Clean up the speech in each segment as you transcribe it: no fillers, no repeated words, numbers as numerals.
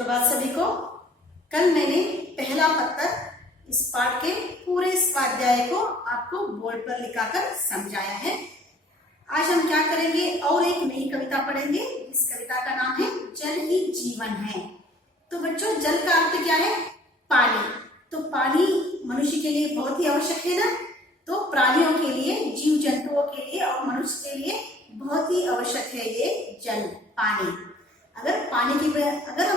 सुप्रभात सभी को। कल मैंने पहला पत्र इस पाठ के पूरे स्वाध्याय को आपको बोर्ड पर लिखाकर समझाया है। आज हम क्या करेंगे और एक नई कविता पढ़ेंगे। इस कविता का नाम है जल ही जीवन है। तो बच्चों, जल का अर्थ क्या है? पानी। तो पानी मनुष्य के लिए बहुत ही आवश्यक है ना। तो प्राणियों के लिए, जीव जंतुओं के लिए और मनुष्य के लिए बहुत ही आवश्यक है ये जल, पानी। अगर हम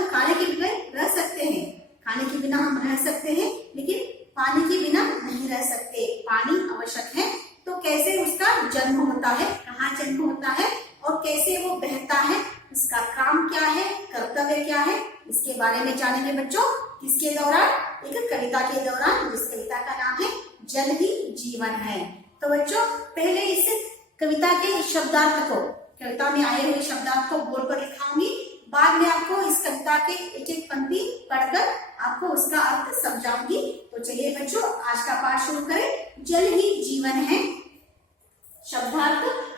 खाने के बगैर रह सकते हैं, खाने के बिना हम रह सकते हैं, लेकिन पानी के बिना नहीं रह सकते। पानी आवश्यक है। तो कैसे उसका जन्म होता है, कहाँ जन्म होता है और कैसे वो बहता है, इसका काम क्या है, कर्तव्य क्या है, इसके बारे में जानेंगे बच्चों। किसके दौरान? एक कविता के दौरान। इस कविता का नाम है जल ही जीवन है। तो बच्चों, पहले इस कविता के शब्दार्थ को, कविता में आए हुए शब्दार्थ को बोर्ड पर लिखाऊंगी। बाद में आपको इस कविता के एक एक पंक्ति पढ़कर आपको उसका अर्थ समझाऊंगी। तो चलिए बच्चों, आज का पाठ शुरू करें। जल ही जीवन है। शब्दार्थ: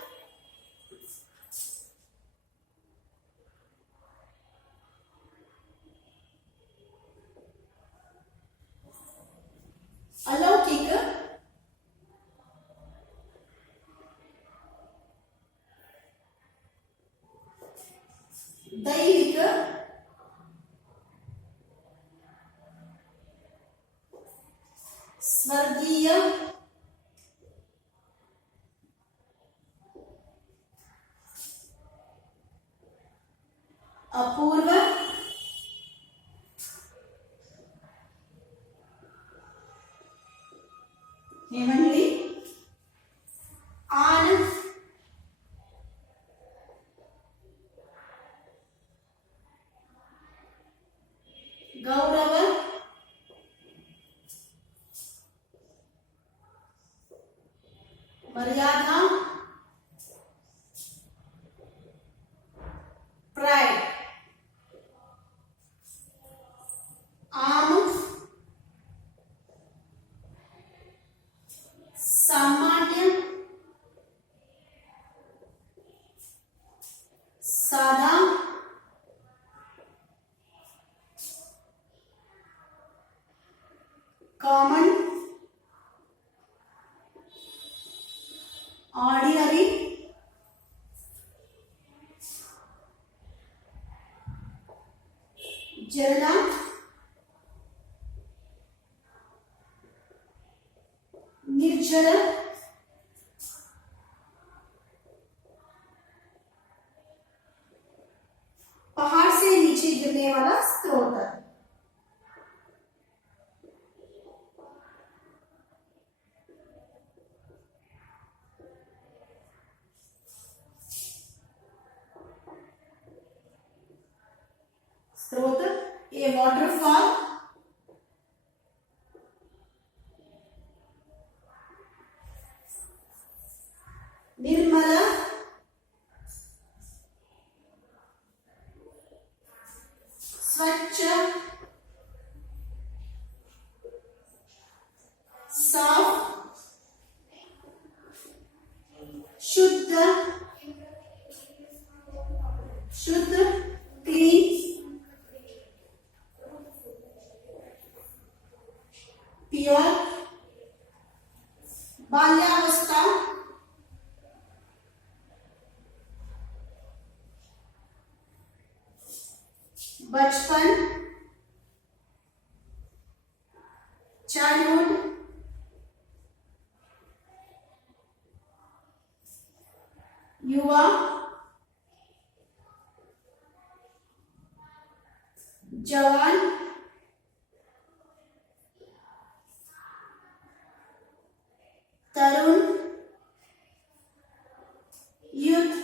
अलौकिक, दैविक, स्वर्गीय, अपूर्व, हेमंली, आन, गौरव, मर्यादा, प्राइड, आम, सामान्य, सादा, कॉमन, ऑर्डिनरी, झरना, निर्जर, पहाड़ से नीचे गिरने वाला स्रोत। स्रोत: ए वाटरफॉल, निर्मल, स्वच्छ, साफ, शुद्ध, क्लीन, प्योर, बाल्यावस्था, बचपन, चाइल्डहुड, युवा, जवान, तरुण, यूथ,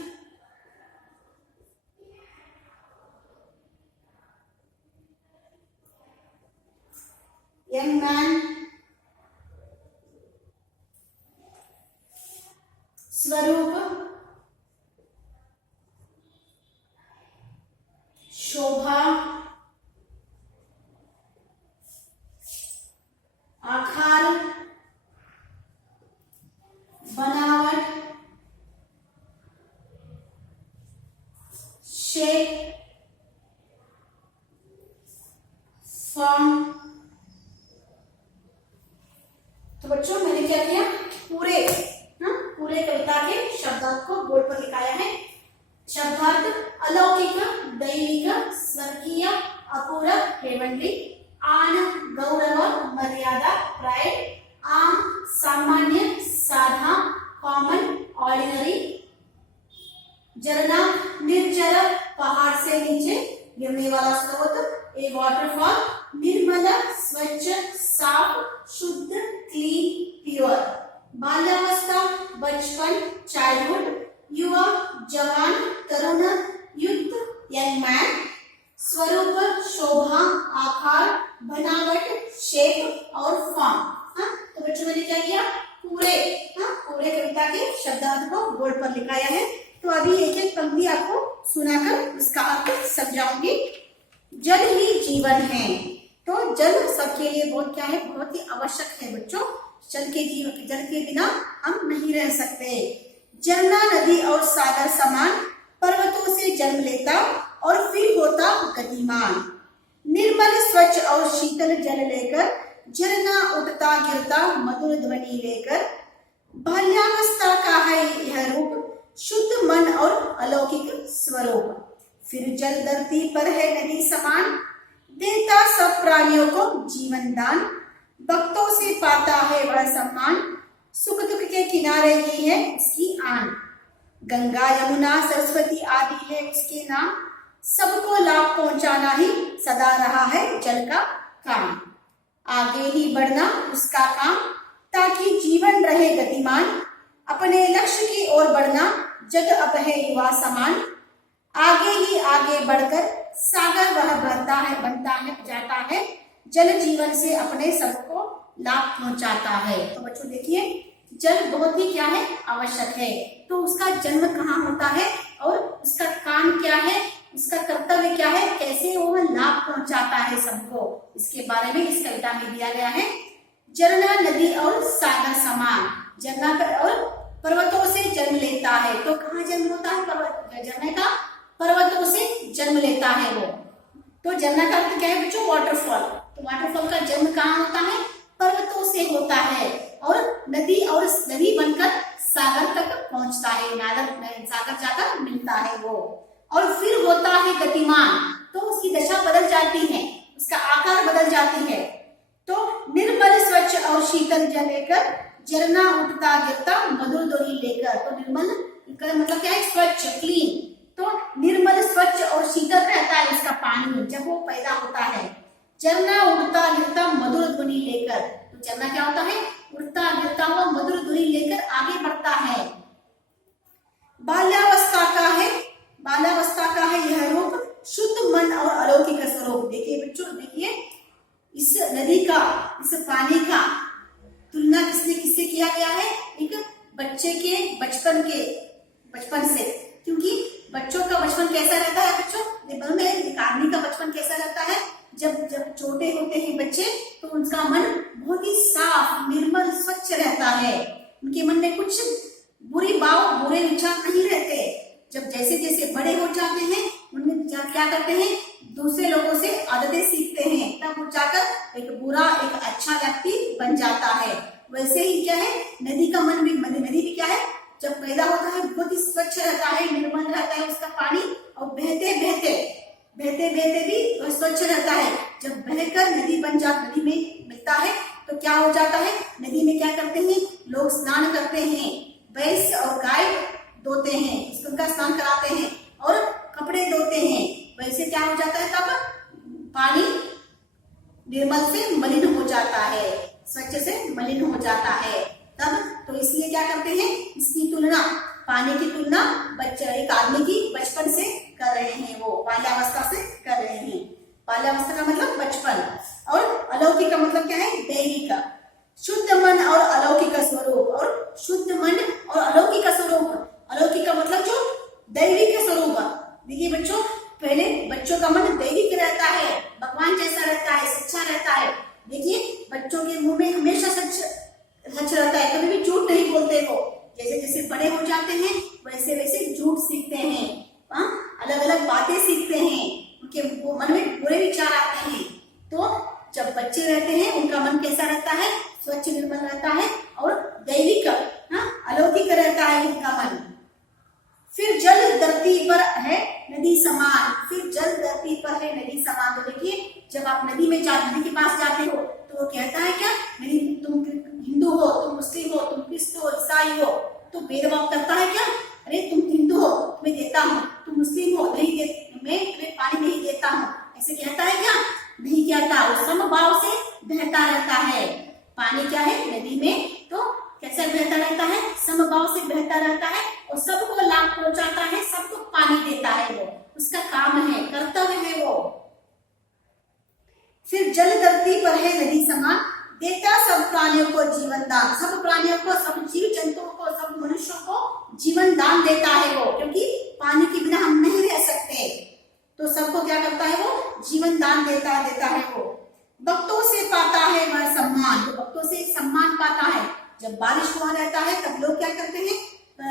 यंग मैन, स्वरूप, शोभा, आकार, बनावट, शेप, फॉर्म। तो बच्चों मैंने क्या किया, पूरे कविता के शब्दार्थ को बोर्ड पर लिखाया है। शब्दार्थ: अलौकिक, दैविक, स्वर्गीय, अपूर्व, हेवनली। आन, गौरव, मर्यादा, प्राइड। आम, सामान्य, साधा, कॉमन, ऑर्डिनरी। झरना, निर्जर, पहाड़ से नीचे गिरने वाला स्रोत, ए वाटरफॉल। निर्मल, स्वच्छ, साफ, शुद्ध, क्लीन, प्योर। बाल्यावस्था, बचपन, चाइल्डहुड। युवा, जवान, तरुण, युद्ध, यंग मैन। स्वरूप, शोभा, आकार, बनावट, शेप और फॉर्म। तो बच्चों मैंने क्या किया, पूरे कविता के शब्दार्थ को बोर्ड पर लिखाया है। तो अभी एक एक पंक्ति आपको सुनाकर उसका अर्थ समझाऊंगी। जल ही जीवन है, तो जल सबके लिए बहुत क्या है, बहुत ही आवश्यक है बच्चों। जल के बिना हम नहीं रह सकते। झरना नदी और सागर समान, पर्वतों से जन्म लेता और फिर होता गतिमान। निर्मल, स्वच्छ और शीतल जल लेकर झरना उठता गिरता मधुर ध्वनि लेकर। बाल्यावस्था का है यह रूप, शुद्ध मन और अलौकिक स्वरूप। फिर जल धरती पर है नदी समान, देता सब प्राणियों को जीवन दान। भक्तों से पाता है बड़ा सम्मान, सुख दुख के किनारे ही है उसकी आन। गंगा यमुना सरस्वती आदि है उसके नाम, सबको लाभ पहुंचाना ही सदा रहा है जल का काम। आगे ही बढ़ना उसका काम, ताकि जीवन रहे गतिमान। अपने लक्ष्य की ओर बढ़ना, जग अब है युवा समान। आगे ही आगे बढ़कर सागर वह बनता है जाता है। जल जीवन से अपने सबको लाभ पहुंचाता है। तो बच्चों देखिए, जल बहुत ही क्या है, आवश्यक है। तो उसका जन्म कहाँ होता है और उसका काम क्या है, उसका कर्तव्य क्या है, कैसे वो लाभ पहुंचाता है सबको, इसके बारे में इस कविता में दिया गया है। झरना नदी और सागर समान, झरना और पर्वतों से जन्म लेता है। तो कहाँ जन्म होता है झरने का, पर्वतों से जन्म लेता है वो। तो झरना का अर्थ क्या है बच्चों, वाटरफॉल। तो वाटरफॉल का जन्म कहाँ होता है, पर्वतों से होता है। और नदी बनकर सागर तक पहुंचता है, सागर जाकर मिलता है वो। और फिर होता है गतिमान, तो उसकी दशा बदल जाती है, उसका आकार बदल जाती है। तो निर्मल, स्वच्छ और शीतल जल लेकर झरना उठता गिरता मधुर ध्वनि लेकर। तो निर्मल का मतलब क्या है, स्वच्छ, क्लीन। तो निर्मल, स्वच्छ और शीतल रहता है इसका पानी जब वो पैदा होता है। झरना उठता गिरता मधुर ध्वनि लेकर, तो झरना क्या होता है, उठता गिरता हुआ मधुर ध्वनि लेकर आगे बढ़ता है। बाल्यावस्था का है यह रूप, शुद्ध मन और अलौकिक स्वरूप। देखिए बच्चों, देखिए इस नदी का, इस पानी का तुलना किससे किया गया है, एक बच्चे के बचपन से। क्योंकि बच्चों का बचपन कैसा रहता है बच्चों, एक आदमी का बचपन कैसा रहता है, जब छोटे होते हैं बच्चे तो उनका मन बहुत ही साफ, निर्मल, स्वच्छ रहता है। उनके मन में कुछ बुरे विचार नहीं रहते। जब जैसे जैसे बड़े हो जाते हैं, उनमें क्या करते हैं, दूसरे लोगों से आदतें सीखते हैं, तब वो जाकर एक अच्छा व्यक्ति बन जाता है। वैसे ही क्या है, नदी भी क्या है, जब पैदा होता है बहुत ही स्वच्छ रहता है, निर्मल रहता है उसका पानी, और बहते बहते भी स्वच्छ रहता है। जब बहकर नदी में मिलता है तो क्या हो जाता है, नदी में क्या करते हैं लोग, स्नान करते हैं, भैंस और गाय धोते हैं, उनका स्नान कराते हैं और कपड़े धोते हैं। वैसे क्या हो जाता है, तब पानी निर्मल से मलिन हो जाता है, स्वच्छ से मलिन हो जाता है तब। तो इसलिए क्या करते हैं, इसकी तुलना, पानी की तुलना एक आदमी की बचपन से कर रहे हैं, वो बाल्यावस्था से कर रहे हैं। बाल्यावस्था का मतलब बचपन, और अलौकिक का मतलब क्या है, दैविक। शुद्ध मन और अलौकिक स्वरूप, और शुद्ध मन और अलौकिक स्वरूप। अलौकिक का मतलब जो दैविक स्वरूप। देखिए बच्चों, पहले बच्चों का मन दैविक रहता है, भगवान जैसा रहता है, सच्चा रहता है। देखिए बच्चों के मुंह में हमेशा सच रहता है, कभी भी झूठ नहीं बोलते वो। जैसे जैसे बड़े हो जाते हैं वैसे वैसे झूठ सीखते हैं, अलग अलग बातें सीखते हैं, उनके मन में बुरे विचार आते हैं। तो है नदी समान, फिर जल धरती पर है नदी समान। तो देखिए जब आप नदी में नदी के पास जाते हो तो वो कहता है क्या, नदी तुम हिंदू हो, तुम मुस्लिम हो, तुम क्रिस्त हो, ईसाई हो, तो भेदभाव करता है क्या? अरे तुम हिंदू हो तुम्हें देता हूँ, तुम मुस्लिम हो नहीं दे, मैं तुम्हें पानी नहीं देता हूँ, ऐसे कहता है क्या? नहीं कहता। वो समभाव से बहता रहता है। पानी क्या है नदी में, तो कैसे बहता रहता है? समभाव से बहता रहता है और सबको लाभ पहुंचाता है, सबको पानी देता है। वो उसका काम है, कर्तव्य है वो। फिर जल धरती पर है नदी समान, देता सब प्राणियों को जीवन दान। सब प्राणियों को, सब जीव जंतुओं को, सब मनुष्यों को जीवन दान देता है वो, क्योंकि पानी के बिना हम नहीं रह सकते। तो सबको क्या करता है वो? जीवन दान देता है वो। भक्तों से पाता है वह सम्मान, तो भक्तों से सम्मान पाता है। जब बारिश हुआ रहता है तब लोग क्या करते हैं?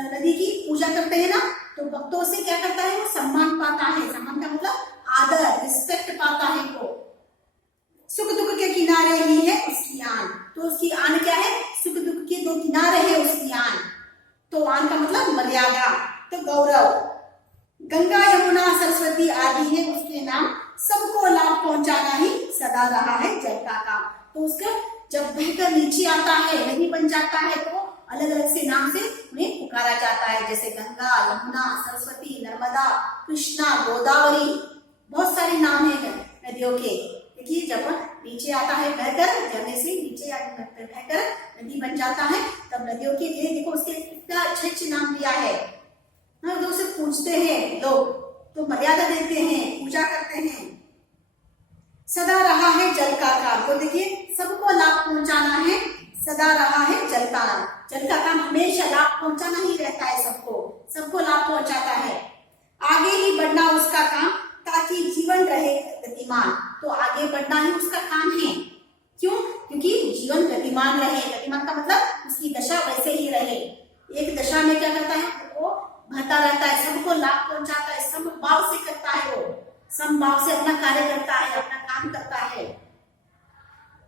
नदी की पूजा करते हैं ना, तो भक्तों से क्या करता है वो? सम्मान पाता है। सम्मान का मतलब आदर, रिस्पेक्ट पाता है वो। सुख दुख के किनारे ही है उसकी आन, तो उसकी आन क्या है? सुख दुख के दो किनारे है उसकी आन। तो आन का मतलब मर्यादा, तो गौरव। गंगा यमुना सरस्वती आदि है उसके नाम, सबको लाभ पहुंचाना ही सदा रहा है जल का काम। तो उसका जब बहकर नीचे आता है, नदी बन जाता है, तो अलग अलग से नाम से उन्हें पुकारा जाता है, जैसे गंगा, यमुना, सरस्वती, नर्मदा, कृष्णा, गोदावरी, बहुत सारे नाम है नदियों के। देखिए जब नीचे आता है बहकर, झरने से नीचे बहकर नदी बन जाता है, तब नदियों के लिए देखो उसके कितना अच्छे अच्छे नाम दिया है। तो उसे पूछते हैं लोग, तो मर्यादा देते हैं, पूजा करते हैं। सदा रहा है जल का काम, तो देखिए सबको लाभ पहुंचाना है, सदा रहा है जल का काम। जल का काम हमेशा लाभ पहुंचाना ही रहता है, सबको लाभ पहुंचाता है। आगे ही बढ़ना उसका काम, ताकि जीवन रहे गतिमान। तो आगे बढ़ना ही उसका काम है। क्यों? क्योंकि जीवन गतिमान रहे। गतिमान का मतलब उसकी दशा वैसे ही रहे, एक दशा में क्या करता है वो बहता रहता है, सबको लाभ पहुंचाता है, समभाव से करता है वो, समभाव से अपना कार्य करता है, अपना काम करता है।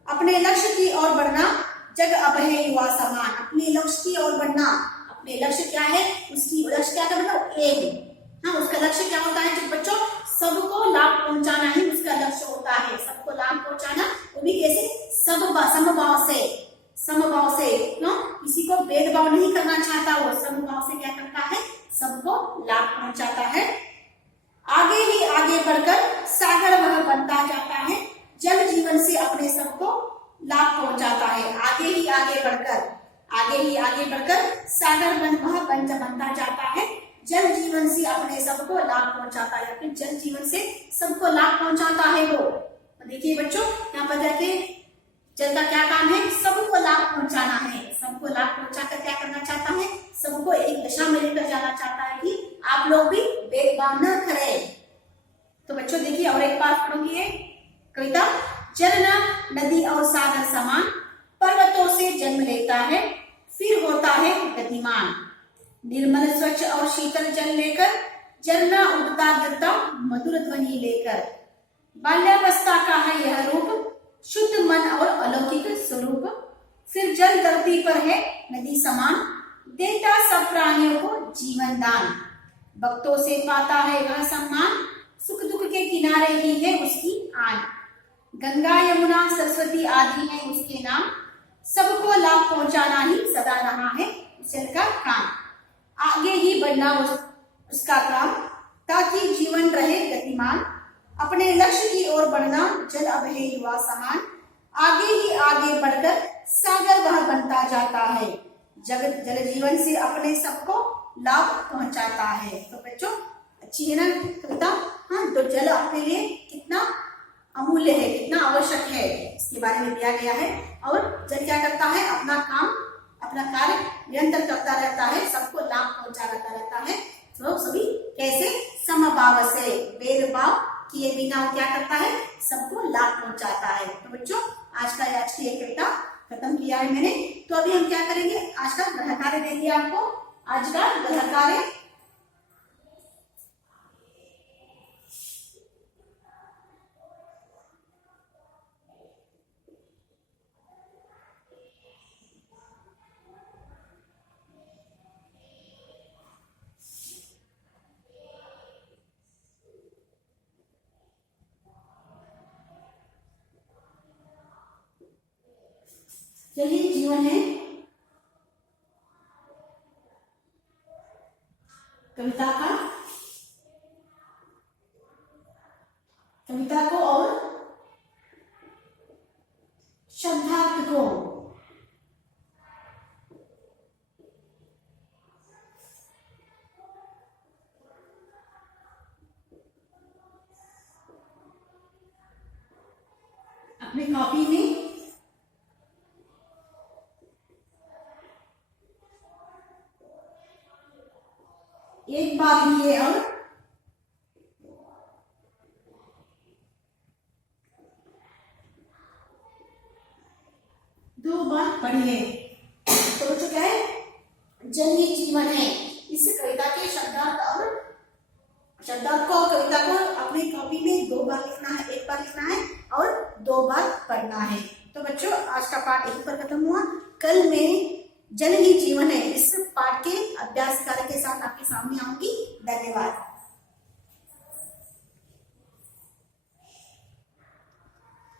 अपने लक्ष्य की ओर बढ़ना, जग अब है युवा समान। अपने लक्ष्य की ओर बढ़ना, अपने लक्ष्य क्या है? उसकी लक्ष्य क्या करना? एम, हाँ उसका लक्ष्य क्या होता है? जो बच्चों सबको लाभ पहुंचाना ही उसका लक्ष्य होता है। सबको लाभ पहुंचाना, वो भी कैसे? समभाव से, समभाव से। क्यों? किसी को भेदभाव नहीं करना चाहता वो, समभाव से क्या करता है? सबको लाभ पहुंचाता है। आगे ही आगे बढ़कर सागर वह बनता जाता है, जल जीवन से अपने सबको लाभ पहुंचाता है। आगे ही आगे बढ़कर, आगे ही आगे बढ़कर सागर वह बनता जाता है, जल जीवन से अपने सबको लाभ पहुंचाता है। अपने जल जीवन से सबको लाभ पहुंचाता है वो। तो देखिए बच्चों यहाँ पर देखिए जल का क्या काम है? सबको लाभ पहुंचाना है। सबको लाभ पहुंचाकर क्या करना चाहता है? सबको एक दशा में लेकर जाना चाहता है कि आप लोग भी भेदभाव न करें। तो बच्चों देखिए और एक बात पढ़ूंगी कविता। झरना नदी और सागर समान, पर्वतों से जन्म लेता है, फिर होता है गतिमान। निर्मल स्वच्छ और शीतल जल लेकर, झरना उठता गिरता मधुर ध्वनि लेकर। बाल्यावस्था का है यह रूप, शुद्ध मन और अलौकिक स्वरूप। फिर जल धरती पर है नदी समान, देता सब प्राणियों को जीवन दान। भक्तों से पाता है वह सम्मान, सुख दुख के किनारे ही है उसकी आन। गंगा यमुना सरस्वती आदि है उसके नाम, सबको लाभ पहुंचाना ही सदा रहा है जल का काम। आगे ही बढ़ना उसका काम, ताकि जीवन रहे गतिमान। अपने लक्ष्य की ओर बढ़ना, जल अब है युवा समान। आगे ही आगे बढ़कर सागर वह बनता जाता है, जगत जल जीवन से अपने सबको लाभ पहुंचाता है। तो बच्चों अच्छी है ना कविता? हाँ, तो जल आपके लिए कितना अमूल्य है, कितना आवश्यक है, इसके बारे में दिया गया है। और जल क्या करता है? अपना काम, अपना कार्य निरंतर करता रहता है, सबको लाभ पहुंचाता रहता है। तो सभी कैसे? समभाव से, भेदभाव किए बिना वो क्या करता है? सबको लाभ पहुंचाता है। तो बच्चों आज की एक कविता खत्म किया है मैंने। तो अभी हम क्या करेंगे? आज का गृह कार्य दे दिया आपको। आज का गृह कार्य, जल ही जीवन है कविता को और शब्दार्थ को अपनी कॉपी में एक बार लिखिए और दो बार पढ़िए। तो बच्चों क्या है, जल ही जीवन है। इस कविता के शब्दार्थ को और कविता को अपनी कॉपी में दो बार लिखना है, एक बार लिखना है और दो बार पढ़ना है। तो बच्चों आज का पाठ यहीं पर खत्म हुआ। कल मैं जल ही जीवन है इस पाठ के अभ्यास कार्य के साथ आपके सामने आऊंगी। धन्यवाद।